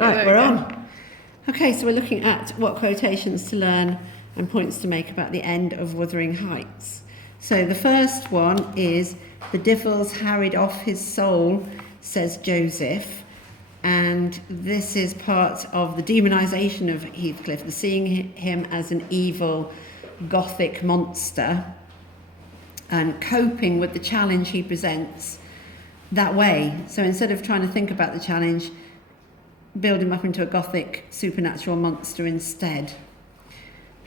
Right, we're on. Okay, so we're looking at what quotations to learn and points to make about the end of Wuthering Heights. So the first one is, "The devil's harried off his soul," says Joseph. And this is part of the demonisation of Heathcliff, the seeing him as an evil gothic monster and coping with the challenge he presents that way. So instead of trying to think about the challenge, build him up into a gothic supernatural monster instead.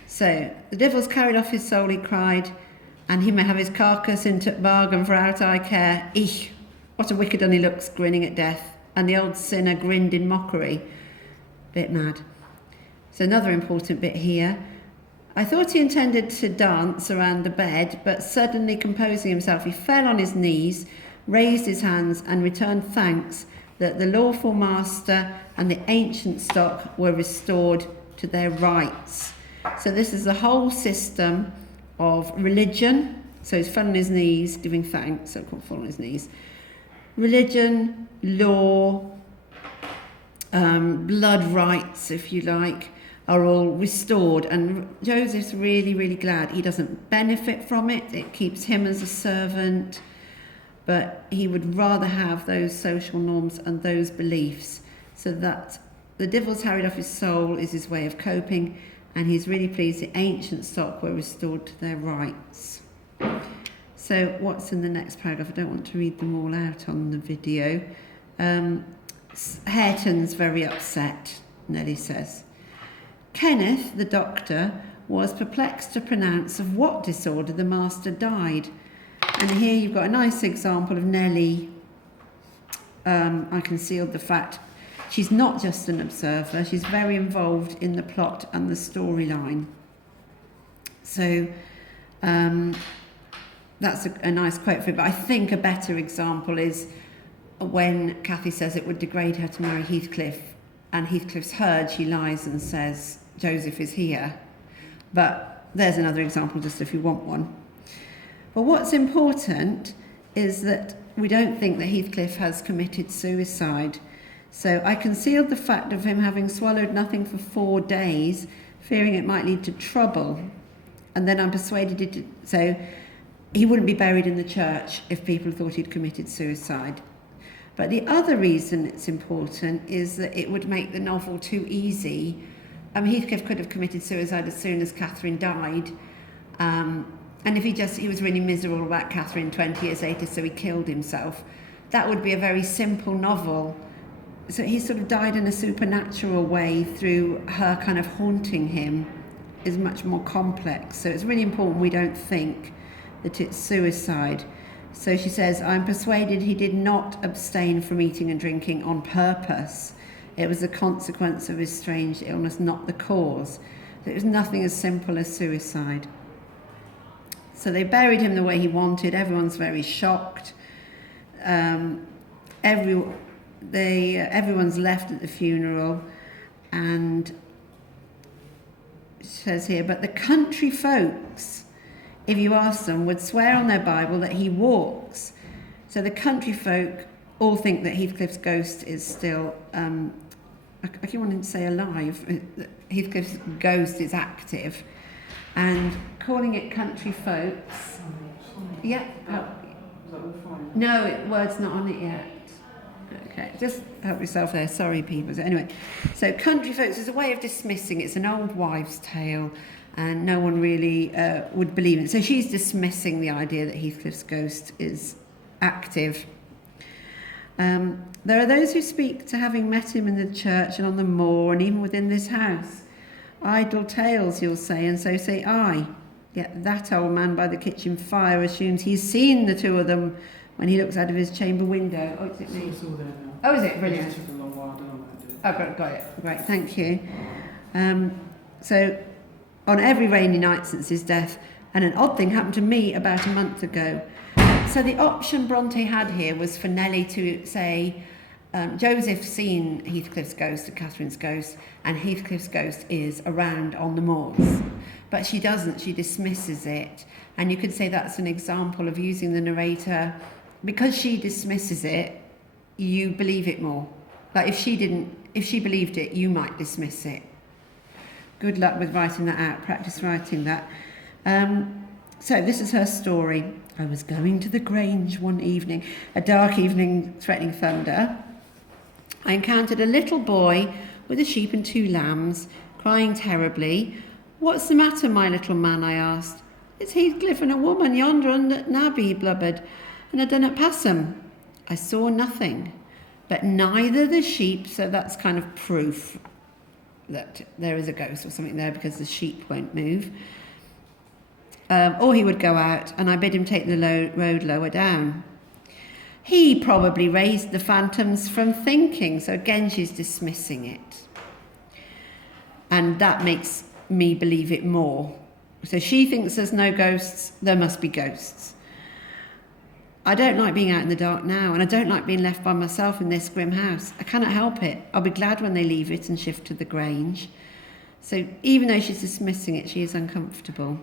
So, "The devil's carried off his soul," he cried, "and he may have his carcass into bargain for aught I care. Eech, what a wicked un he looks, grinning at death." And the old sinner grinned in mockery. Bit mad. So another important bit here. "I thought he intended to dance around the bed, but suddenly composing himself, he fell on his knees, raised his hands, and returned thanks that the lawful master and the ancient stock were restored to their rights." So this is the whole system of religion. So he's fell on his knees, giving thanks, so can't fall on his knees. Religion, law, blood rights, if you like, are all restored. And Joseph's really, really glad. He doesn't benefit from it. It keeps him as a servant. But he would rather have those social norms and those beliefs. So that the devil's harried off his soul is his way of coping. And he's really pleased the ancient stock were restored to their rights. So what's in the next paragraph? I don't want to read them all out on the video. Hareton's very upset, Nellie says. "Kenneth, the doctor, was perplexed to pronounce of what disorder the master died." And here you've got a nice example of Nellie. I concealed the fact she's not just an observer, she's very involved in the plot and the storyline. So that's a nice quote for it. But I think a better example is when Cathy says it would degrade her to marry Heathcliff, and Heathcliff's heard, she lies and says, "Joseph is here." But there's another example just if you want one. But what's important is that we don't think that Heathcliff has committed suicide. So "I concealed the fact of him having swallowed nothing for 4 days, fearing it might lead to trouble. And then I'm persuaded it..." So he wouldn't be buried in the church if people thought he'd committed suicide. But the other reason it's important is that it would make the novel too easy. Heathcliff could have committed suicide as soon as Catherine died. And if he was really miserable about Catherine 20 years later, so he killed himself, that would be a very simple novel. So he sort of died in a supernatural way through her kind of haunting him is much more complex. So it's really important we don't think that it's suicide. So she says, "I'm persuaded he did not abstain from eating and drinking on purpose. It was a consequence of his strange illness, not the cause. It was nothing as simple as suicide." So they buried him the way he wanted. Everyone's very shocked. Everyone's left at the funeral, and it says here, "But the country folks, if you ask them, would swear on their Bible that he walks." So the country folk all think that Heathcliff's ghost is still, I keep wanting to say alive, Heathcliff's ghost is active, and calling it country folks. Yeah. No, word's not on it yet. Okay, just help yourself there. Sorry, people. So anyway, so country folks is a way of dismissing. It's an old wives' tale, and no one really would believe it. So she's dismissing the idea that Heathcliff's ghost is active. "There are those who speak to having met him in the church and on the moor and even within this house. Idle tales, you'll say, and so say I. Yet that old man by the kitchen fire assumes he's seen the two of them when he looks out of his chamber window." Oh, is it me? It's all there now. Oh, is it? Brilliant. It just took a long while. I don't know what I did. Oh, got it. Great, thank you. So, "On every rainy night since his death, and an odd thing happened to me about a month ago." So the option Bronte had here was for Nellie to say, Joseph's seen Heathcliff's ghost and Catherine's ghost, and Heathcliff's ghost is around on the moors. But she doesn't, she dismisses it. And you could say that's an example of using the narrator, because she dismisses it, you believe it more. Like if she didn't if she believed it, you might dismiss it. Good luck with writing that out. Practice writing that. So this is her story. I was going to the Grange one evening, a dark evening threatening thunder. I encountered a little boy with a sheep and 2 lambs, crying terribly. What's the matter, my little man? I asked. It's Heathcliff and a woman yonder under Nabby, he blubbered, and I dunnot pass 'em. I saw nothing, but neither the sheep, so that's kind of proof that there is a ghost or something there because the sheep won't move. Or he would go out, and I bid him take the road lower down. He probably raised the phantoms from thinking, so again she's dismissing it. And that makes me believe it more. So she thinks there's no ghosts, there must be ghosts. I don't like being out in the dark now, and I don't like being left by myself in this grim house. I cannot help it. I'll be glad when they leave it and shift to the Grange. So even though she's dismissing it, she is uncomfortable.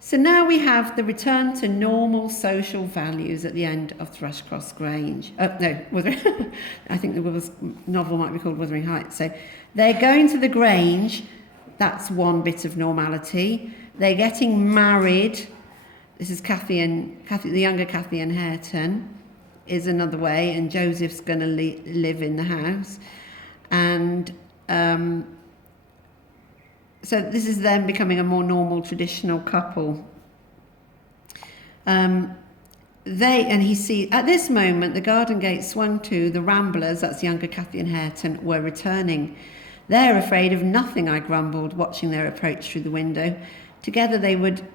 So now we have the return to normal social values at the end of Thrushcross Grange. I think the novel might be called Wuthering Heights. So they're going to the Grange. That's one bit of normality. They're getting married. This is Cathy, the younger Cathy and Hareton is another way, and Joseph's going to live in the house. And so this is them becoming a more normal, traditional couple. At this moment, the garden gate swung to, the Ramblers, that's younger Cathy and Hareton, were returning. They're afraid of nothing, I grumbled, watching their approach through the window. Together they would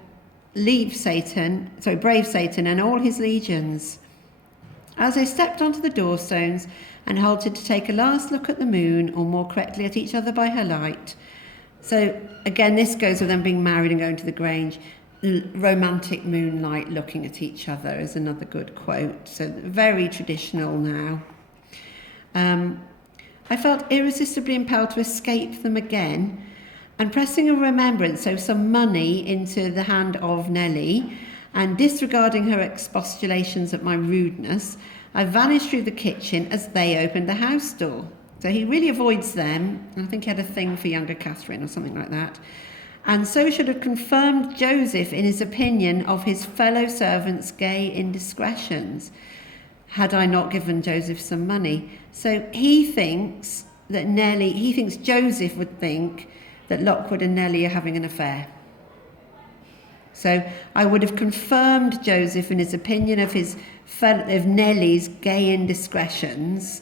brave Satan and all his legions. As they stepped onto the doorstones and halted to take a last look at the moon, or more correctly at each other by her light. So again, this goes with them being married and going to the Grange. Romantic moonlight looking at each other is another good quote. So very traditional now. I felt irresistibly impelled to escape them again, and pressing a remembrance, so some money, into the hand of Nellie, and disregarding her expostulations at my rudeness, I vanished through the kitchen as they opened the house door. So he really avoids them. I think he had a thing for younger Catherine or something like that. And so should have confirmed Joseph in his opinion of his fellow servants' gay indiscretions, had I not given Joseph some money. So he thinks Joseph would think that Lockwood and Nellie are having an affair. So I would have confirmed Joseph in his opinion of Nellie's gay indiscretions,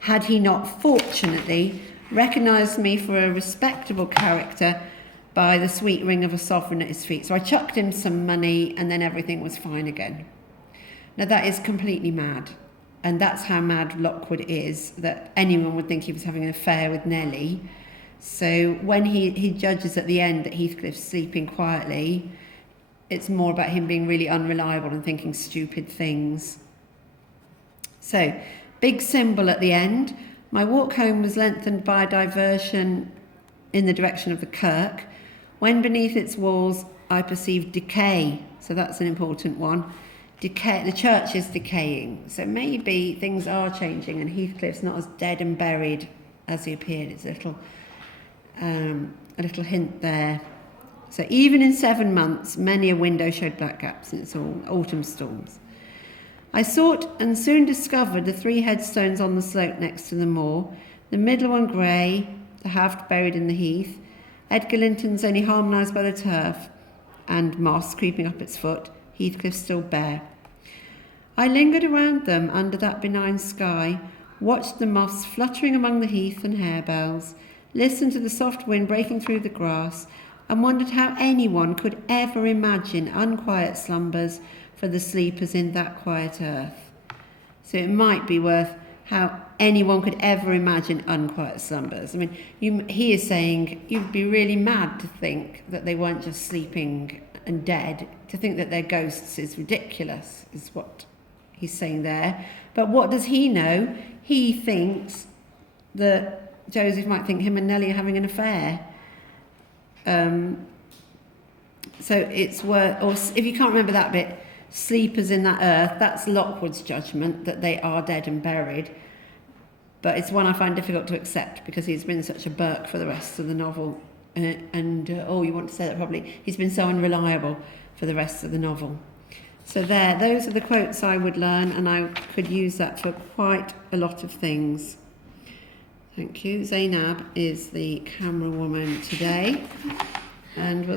had he not fortunately recognised me for a respectable character by the sweet ring of a sovereign at his feet. So I chucked him some money and then everything was fine again. Now that is completely mad. And that's how mad Lockwood is, that anyone would think he was having an affair with Nellie. So when he judges at the end that Heathcliff's sleeping quietly, it's more about him being really unreliable and thinking stupid things. So, big symbol at the end. My walk home was lengthened by a diversion in the direction of the kirk, when beneath its walls I perceived decay. So that's an important one. Decay. The church is decaying. So maybe things are changing and Heathcliff's not as dead and buried as he appeared. It's a little hint there. So even in 7 months, many a window showed black gaps, and it's all autumn storms. I sought and soon discovered the 3 headstones on the slope next to the moor, the middle one grey, the half buried in the heath, Edgar Linton's only harmonised by the turf, and moss creeping up its foot, Heathcliff still bare. I lingered around them under that benign sky, watched the moths fluttering among the heath and harebells, listened to the soft wind breaking through the grass, and wondered how anyone could ever imagine unquiet slumbers for the sleepers in that quiet earth. So it might be worth how anyone could ever imagine unquiet slumbers. I mean, he is saying you'd be really mad to think that they weren't just sleeping and dead. To think that they're ghosts is ridiculous, is what he's saying there. But what does he know? He thinks that Joseph might think him and Nellie are having an affair. So it's worth, or if you can't remember that bit, sleepers in that earth, that's Lockwood's judgment, that they are dead and buried. but it's one I find difficult to accept because he's been such a Burke for the rest of the novel. You want to say that probably. He's been so unreliable for the rest of the novel. So those are the quotes I would learn, and I could use that for quite a lot of things. Thank you. Zainab is the camera woman today, and we'll